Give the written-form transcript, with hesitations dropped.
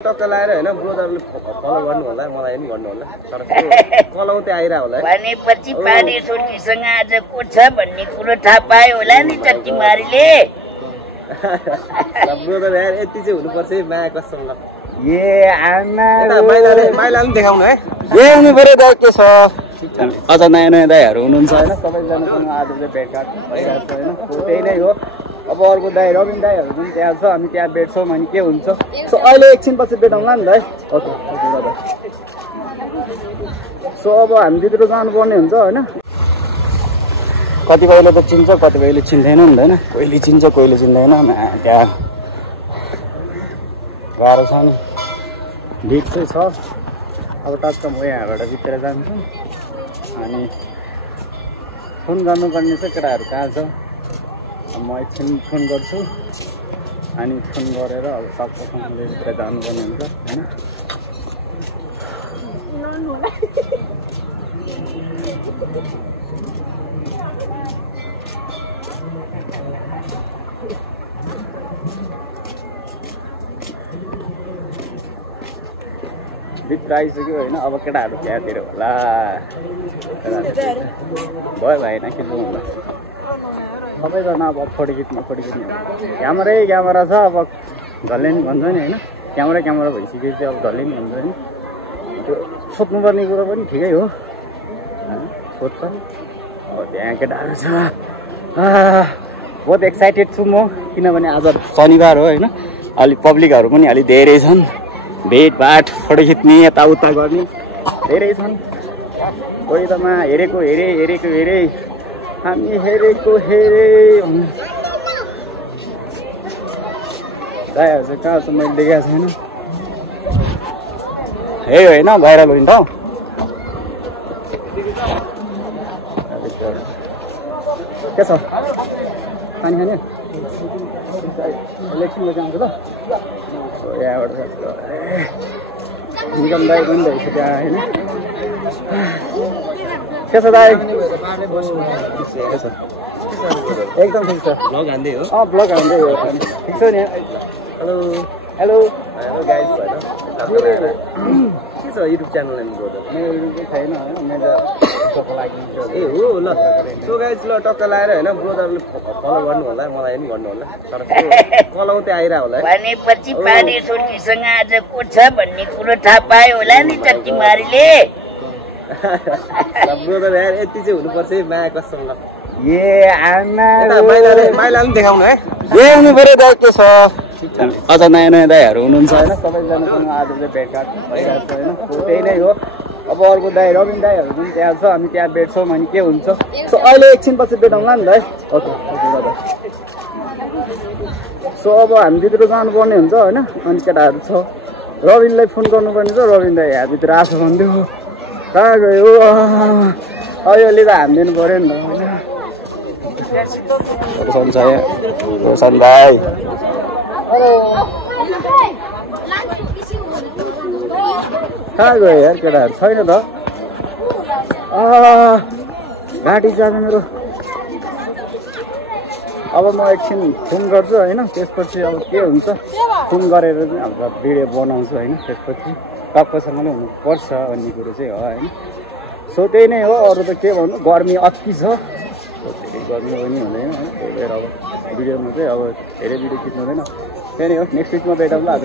टक्क लाएर हैन ब्रोदरले फलो गर्नु होला मलाई पनि भन्नु होला तर कलौते आइरा होला भनेपछि पानी सोल्टीसँग आज को छ भन्ने कुरो थाहा पायो होला नि चट्टीमारीले ब्रोदर यार यति चाहिँ हुनुपर्छ है माया कसम ल ए आमा माइला पनि देखाउनु है ए हुनु पर्यो दाइ के छ अझ नयाँ नयाँ दाइहरू हुनुहुन्छ हैन सबैजनासँग आज चाहिँ भेटघाट भइरहेको छ हैन त्यही नै हो अब अर्को दाइ रबिन दाइहरू पनि त्यहाँ छ हामी त्यहाँ भेट्छौँ अनि के हुन्छ सो अहिले एकछिन पछि भेटौँला नि दाइ ओके सो अब हामी त्यतिर जानुपर्ने हुन्छ होइन कतिपयले त चिन्छ कतिपयले चिन्दैन नि होइन कोहीले चिन्छ कोहीले चिन्दैन त्यहाँ गाह्रो छ नि भिड चाहिँ छ अब टक्क म यहाँबाट भित्र जान्छु अनि फोन गर्नुपर्ने चाहिँ केटाहरू कहाँ छ म एकछिन फोन गर्छु अनि फोन गरेर अब सबैसँगले भित्र जानुपर्ने हुन्छ होइन भित्र आइसक्यो होइन अब केटाहरू त्यहाँतिर होला भयो भएन के होला सबैजना अब फोटो खिच्ने क्यामेरा छ अब झल्ले नि भन्छ नि होइन क्यामेरा भइसकेपछि अब झल्ले नि भन्छ नि त्यो सोध्नुपर्ने कुरो पनि ठिकै हो सोध्छ अब त्यहाँ केटाहरू छ बहुत एक्साइटेड छु म किनभने आज शनिबार हो होइन अलिक पब्लिकहरू पनि अलिक धेरै छन् भेटभाट फोटो खिच्ने यताउता गर्ने धेरै छन् कोही त हेरेको हेरे हामी हेरेको हेरे दाइहरू चाहिँ कहाँ छ मैले देखेको छैन हे होइन भाइरल होइन त के छ पानी खाने इलेक्सनमा जान्छु त यहाँबाट निगम दाइ पनि रहेछ त्यहाँ होइन के छ दाइ एकदम ठिक छ ब्लग हान्दै हो ब्लग हान्दै हो ठिक छ नि हेलो हेलो हेलो गाइस के छ युट्युब च्यानल हामी ब्रोदर मेरो युट्युब छैन होइन मेरो फोटोको लागि ए हो ल सो गाइस ल टक्क लाएर हैन ब्रोदरले फलो गर्नु होला मलाई पनि भन्नु होला तर कलौते आइरा होला भनेपछि पानी सोल्टीसँग आज को छ भन्ने कुरो थाहा पायो होला नि चट्टीमारीले ब्रोदर यार यति चाहिँ हुनुपर्छ है माया कसम ल ए आमा माइला पनि देखाउनु है ए हुनु पर्यो दाइ के छ अझ नयाँ नयाँ दाइहरू हुनुहुन्छ होइन सबैजनासँग आज चाहिँ भेटघाट भइरहेको छ होइन त्यही नै हो अब अर्को दाइ रबिन दाइहरू पनि त्यहाँ छ हामी त्यहाँ भेट्छौँ अनि के हुन्छ सो अहिले एकछिन पछि भेटौँला नि दाइ ओके सो अब हामी त्यतिर जानुपर्ने हुन्छ होइन अनि केटाहरू छ रबिनलाई फोन गर्नुपर्ने छ रबिन दाइ यहाँभित्र आएको भन्थ्यो कहाँ गयो अहिले त हानिदिनु पऱ्यो नि त रोशन भाइ कहाँ गयो यार केटाहरू छैन त घाँटी जाँदा मेरो अब म एकछिन फोन गर्छु होइन त्यसपछि अब के हुन्छ फोन गरेर चाहिँ अब भिडियो बनाउँछु होइन त्यसपछि टक्कसँगले हुनुपर्छ भन्ने कुरो चाहिँ हो होइन सो त्यही नै हो अरू त के भन्नु गर्मी अति छ धेरै गर्मी पनि हुँदैन है त्यही भएर अब भिडियोमा चाहिँ अब धेरै भिडियो खिच्नु हुँदैन त्यही नै हो नेक्स्ट विकमा भेटौँला आज